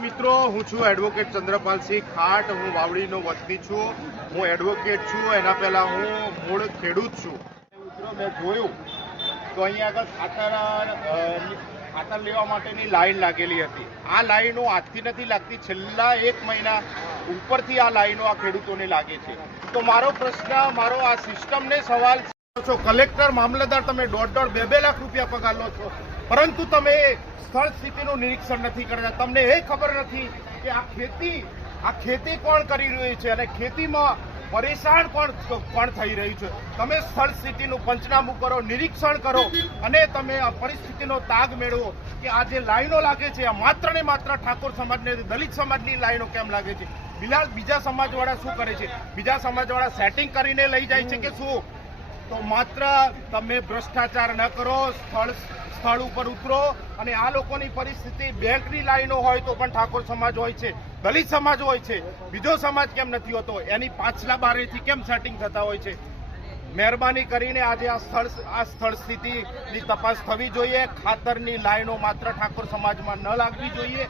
મિત્રો, હું છું એડવોકેટ ચંદ્રપાલસિંહ ખાટ। હું વાવડીનો વતની છું। હું એડવોકેટ છું। એના પહેલા હું મૂળ ખેડૂત છું। મિત્રો, મેં જોયું તો અહીંયા આગળ ખાતર લેવા માટેની લાઈન લાગેલી હતી। આ લાઈનો આજથી નથી લાગતી, છેલ્લા 1 મહિના ઉપરથી આ લાઈનો આ ખેડૂતોને લાગે છે। તો મારો પ્રશ્ન, મારો આ સિસ્ટમને સવાલ છો, કલેક્ટર, મામલતદાર, તમે 1.5-2 લાખ રૂપિયા પગાર લો છો, પરંતુ તમે સ્થળ સ્થિતિનું નિરીક્ષણ નથી કરતા। તમને એ ખબર નથી કે આ ખેતી કોણ કરી રહ્યું છે અને ખેતીમાં પરેશાન કોણ થઈ રહ્યું છે। તમે સ્થળ સ્થિતિનું પંચનામું કરો, નિરીક્ષણ કરો અને તમે આ પરિસ્થિતિનો તાગ મેળવો કે આ જે લાઈનો લાગે છે આ માત્ર ને માત્ર ઠાકોર સમાજને, દલિત સમાજની લાઈનો કેમ લાગે છે? બીજા સમાજવાળા શું કરે છે? બીજા સમાજવાળા સેટિંગ કરીને લઈ જાય છે કે શું? તો માત્ર તમે ભ્રષ્ટાચાર ન કરો, સ્થળ ઉપર ઉતરો અને આ લોકોની પરિસ્થિતિ, બેંકની લાઈનો હોય તો પણ ઠાકોર સમાજ હોય છે, દલિત સમાજ હોય છે, બીજો સમાજ કેમ નથી હોતો? એની પાછલા બારેથી કેમ સેટિંગ થતા હોય છે? મહેરબાની કરીને આજે આ સ્થળ સ્થિતિની તપાસ થવી જોઈએ। ખાતરની લાઈનો માત્ર ઠાકોર સમાજમાં ન લાગવી જોઈએ।